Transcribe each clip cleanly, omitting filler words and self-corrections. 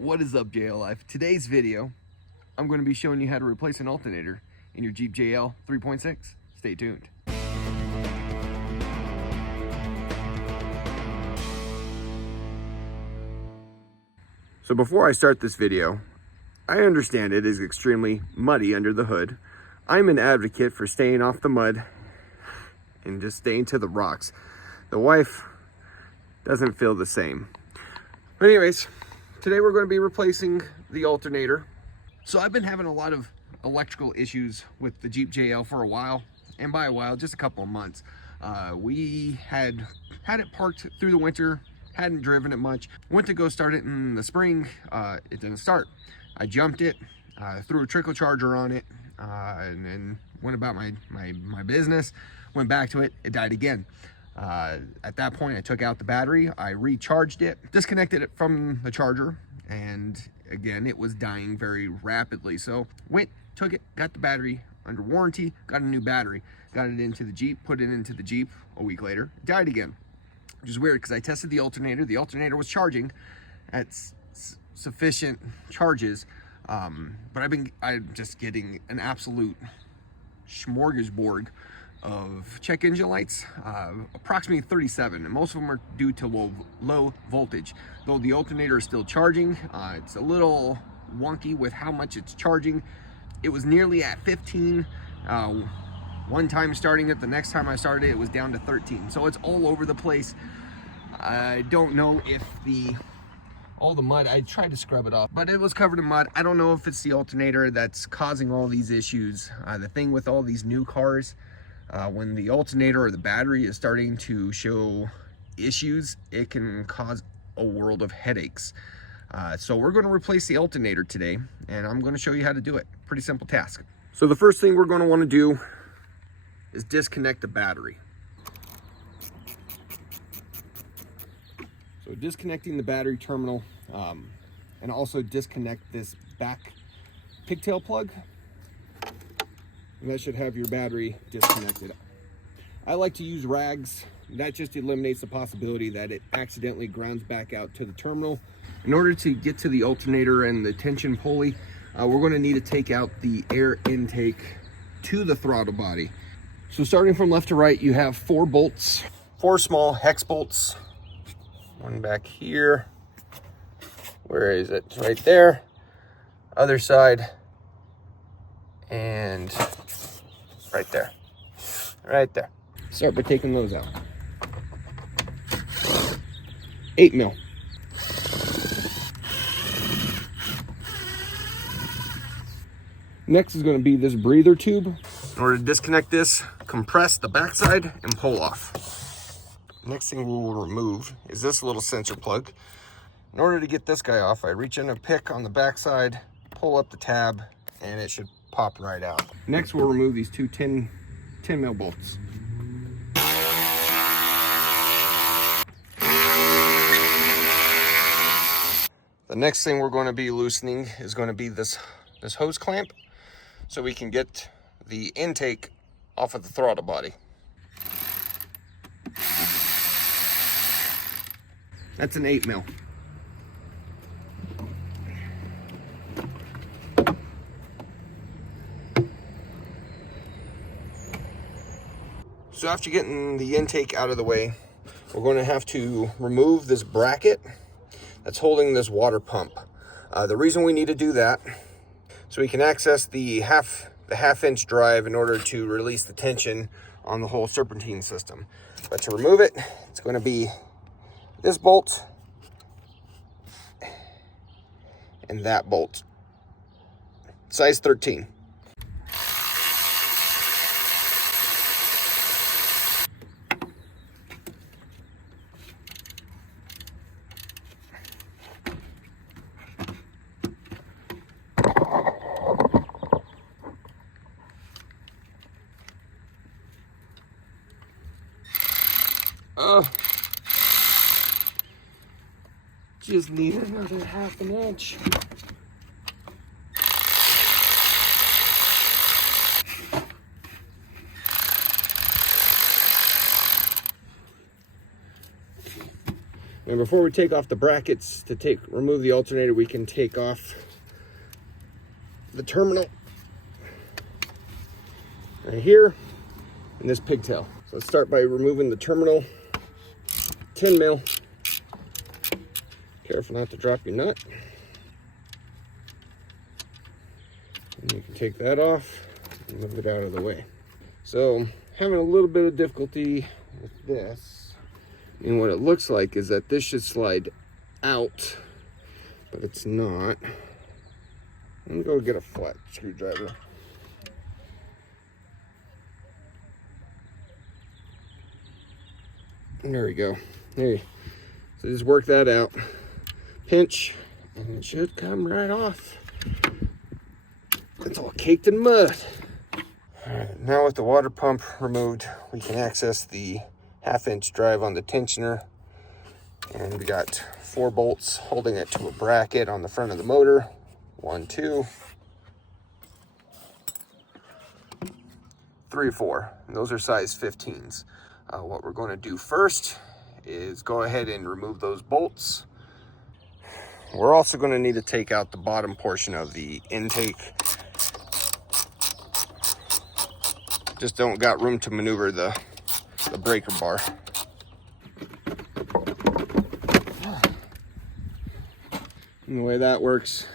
What is up, JL Life? Today's video, I'm going to be showing you how to replace an alternator in your Jeep JL 3.6. Stay tuned. So before I start this video, I understand it is extremely muddy under the hood. I'm an advocate for staying off the mud and just staying to the rocks. The wife doesn't feel the same. But anyways, today we're going to be replacing the alternator. So I've been having a lot of electrical issues with the Jeep JL for a while, and by a while, just a couple of months. We had it parked through the winter, hadn't driven it much. Went to go start it in the spring, it didn't start. I jumped it, threw a trickle charger on it, and then went about my business. Went back to it, it died again. At that point, I took out the battery, I recharged it, disconnected it from the charger, and again, it was dying very rapidly. So took it, got the battery under warranty, got a new battery, got it into the Jeep, put it into the Jeep. A week later, it died again, which is weird because I tested the alternator. The alternator was charging at sufficient charges, but I'm just getting an absolute smorgasbord of check engine lights, approximately 37, and most of them are due to low voltage. Though the alternator is still charging, it's a little wonky with how much it's charging. It was nearly at 15 one time starting it, the next time I started it was down to 13, so it's all over the place. I don't know if all the mud, I tried to scrub it off, but it was covered in mud. I don't know if it's the alternator that's causing all these issues. The thing with all these new cars, when the alternator or the battery is starting to show issues, it can cause a world of headaches. So we're going to replace the alternator today, and I'm going to show you how to do it. Pretty simple task. So the first thing we're going to want to do is disconnect the battery. So disconnecting the battery terminal, and also disconnect this back pigtail plug. And that should have your battery disconnected. I like to use rags. That just eliminates the possibility that it accidentally grounds back out to the terminal. In order to get to the alternator and the tension pulley, we're going to need to take out the air intake to the throttle body. So starting from left to right, you have 4 bolts, 4 small hex bolts. One back here. Where is it? It's right there. Other side. And right there. Right there. Start by taking those out. 8 mil. Next is going to be this breather tube. In order to disconnect this, compress the backside and pull off. Next thing we will remove is this little sensor plug. In order to get this guy off, I reach in a pick on the backside, pull up the tab, and it should pop right out. Next, we'll remove these 2 10 mil bolts. The next thing we're going to be loosening is going to be this hose clamp, so we can get the intake off of the throttle body. That's an 8 mil. So after getting the intake out of the way, we're going to have to remove this bracket that's holding this water pump. The reason we need to do that, so we can access the half-inch drive in order to release the tension on the whole serpentine system. But to remove it, it's going to be this bolt and that bolt, size 13. Just need another 1/2 inch. And before we take off the brackets to remove the alternator, we can take off the terminal right here and this pigtail. So let's start by removing the terminal 10 mil. Careful not to drop your nut. And you can take that off and move it out of the way. So having a little bit of difficulty with this. And what it looks like is that this should slide out, but it's not. I'm gonna go get a flat screwdriver. And there we go. There. So just work that out. Pinch, and it should come right off. It's all caked in mud. All right, now with the water pump removed, we can access the 1/2-inch drive on the tensioner. And we got 4 bolts holding it to a bracket on the front of the motor. 1, 2, 3, 4. And those are size 15s. What we're going to do first is go ahead and remove those bolts. We're also going to need to take out the bottom portion of the intake. Just don't got room to maneuver the breaker bar. And the way that works,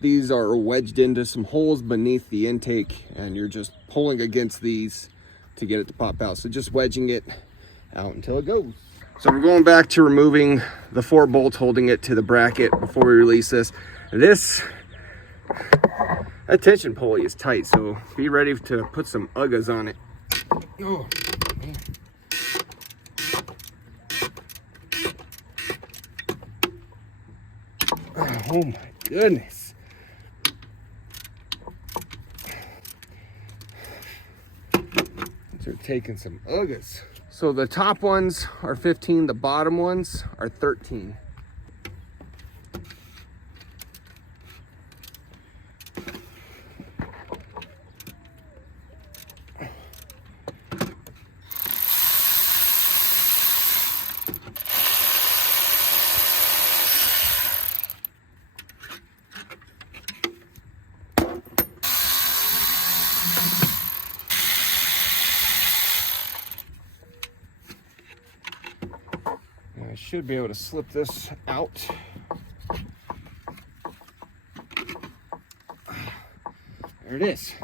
these are wedged into some holes beneath the intake, and you're just pulling against these to get it to pop out. So just wedging it out until it goes. So we're going back to removing the 4 bolts holding it to the bracket before we release this. That tension pulley is tight, so be ready to put some Uggas on it. Oh, man. Oh my goodness. These are taking some Uggas. So the top ones are 15, the bottom ones are 13. I should be able to slip this out. There it is.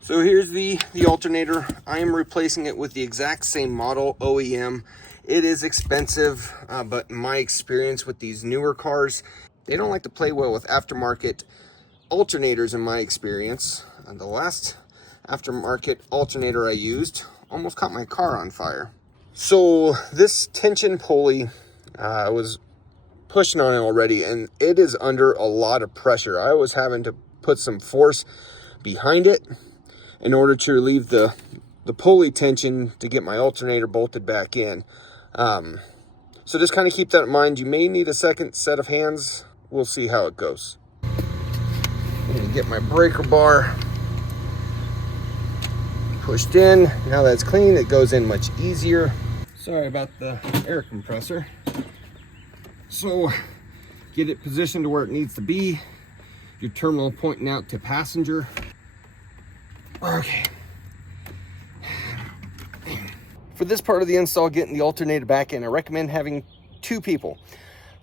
So here's the alternator. I am replacing it with the exact same model, OEM. It is expensive, but in my experience with these newer cars, they don't like to play well with aftermarket alternators in my experience. The last aftermarket alternator I used almost caught my car on fire. So this tension pulley, I was pushing on it already, and it is under a lot of pressure. I was having to put some force behind it in order to relieve the pulley tension to get my alternator bolted back in. So just kind of keep that in mind. You may need a second set of hands. We'll see how it goes. I'm gonna get my breaker bar pushed in. Now that's clean, it goes in much easier. Sorry about the air compressor. So get it positioned to where it needs to be. Your terminal pointing out to passenger. Okay. For this part of the install, getting the alternator back in, I recommend having 2 people.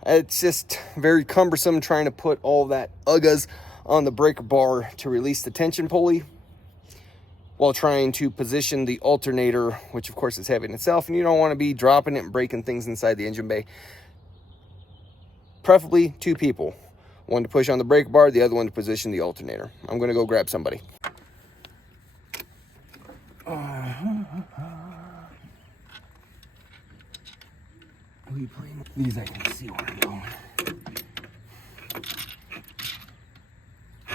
It's just very cumbersome trying to put all that Uggas on the breaker bar to release the tension pulley while trying to position the alternator, which of course is heavy in itself, and you don't want to be dropping it and breaking things inside the engine bay. Preferably 2 people. One to push on the breaker bar, the other one to position the alternator. I'm gonna go grab somebody. These I can see where I'm going.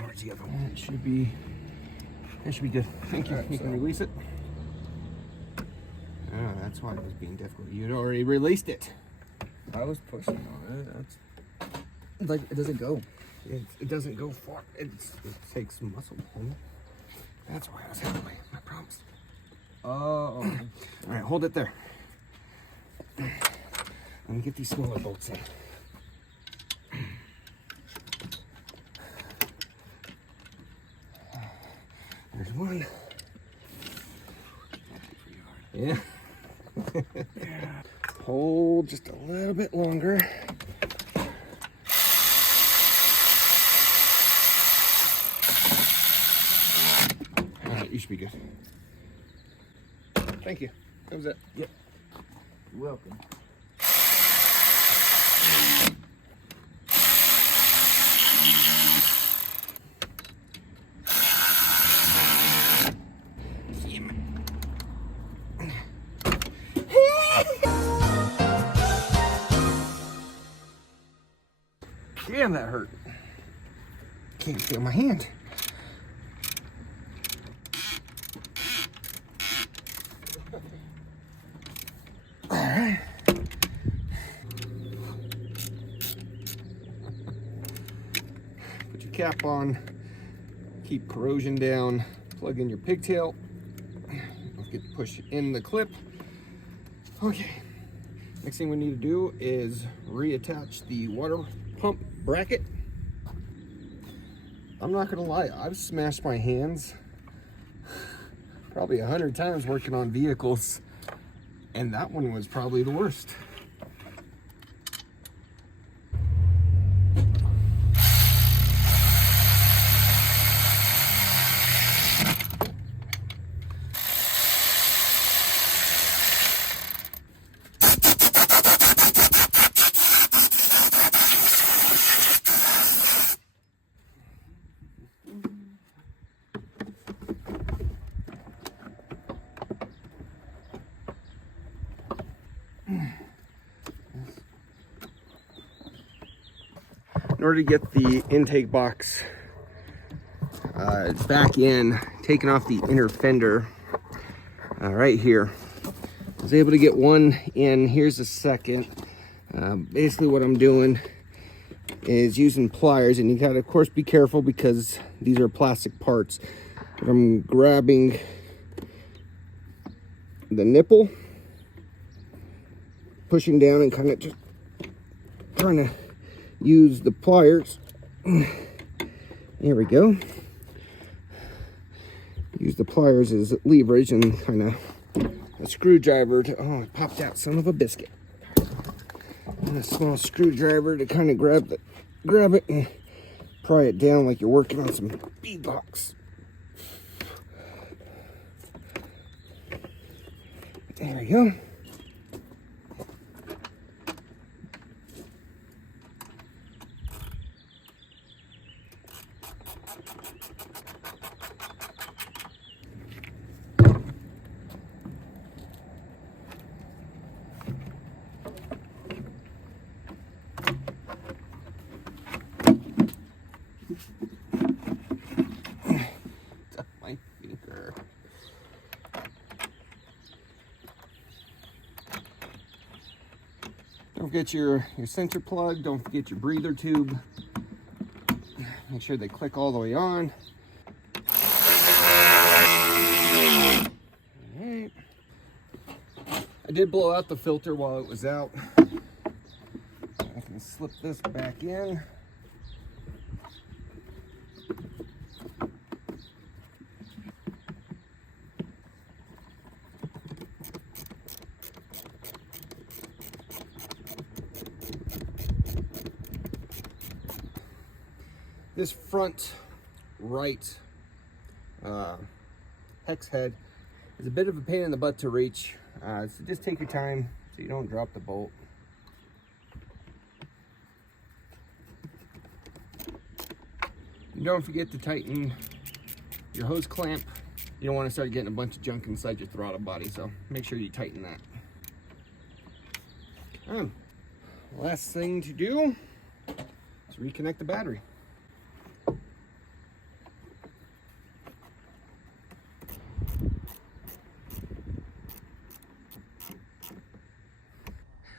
Where's the other one? It should be good. Thank you. You can release it. Oh, that's why it was being difficult. You'd already released it. I was pushing on it. It's like it doesn't go. It doesn't go far. It takes muscle pulling. That's why I was having my problems. Oh. All right, hold it there. Let me get these smaller bolts in. There's one. Yeah. Hold just a little bit longer. All right, you should be good. Thank you. That was it. Yep. You're welcome. Damn, that hurt. Can't feel my hand. All right. Put your cap on. Keep corrosion down. Plug in your pigtail. Don't forget to push in the clip. Okay. Next thing we need to do is reattach the water pump bracket. I'm not gonna lie, I've smashed my hands probably 100 times working on vehicles, and that one was probably the worst. In order to get the intake box back in, taking off the inner fender right here, I was able to get one in. Here's the second. Basically what I'm doing is using pliers, and you gotta of course be careful because these are plastic parts, but I'm grabbing the nipple, pushing down and kind of just trying to use the pliers. There we go. Use the pliers as leverage and kind of a screwdriver to, oh, I popped out, son of a biscuit. And a small screwdriver to kind of grab it and pry it down like you're working on some beadbox. There we go. My finger. Don't forget your sensor plug. Don't forget your breather tube. Make sure they click all the way on. All right. I did blow out the filter while it was out. I can slip this back in. This front right hex head is a bit of a pain in the butt to reach, so just take your time so you don't drop the bolt. And don't forget to tighten your hose clamp. You don't want to start getting a bunch of junk inside your throttle body, so make sure you tighten that. Last thing to do is reconnect the battery.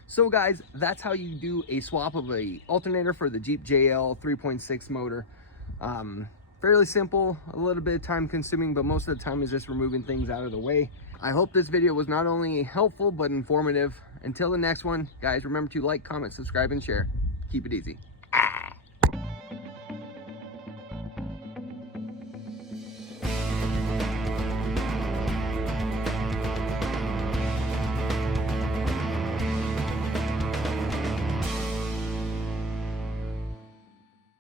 So guys, that's how you do a swap of a alternator for the Jeep JL 3.6 motor. Fairly simple, a little bit time consuming, but most of the time is just removing things out of the way. I hope this video was not only helpful, but informative, Until the next one, guys, remember to like, comment, subscribe, and share. Keep it easy.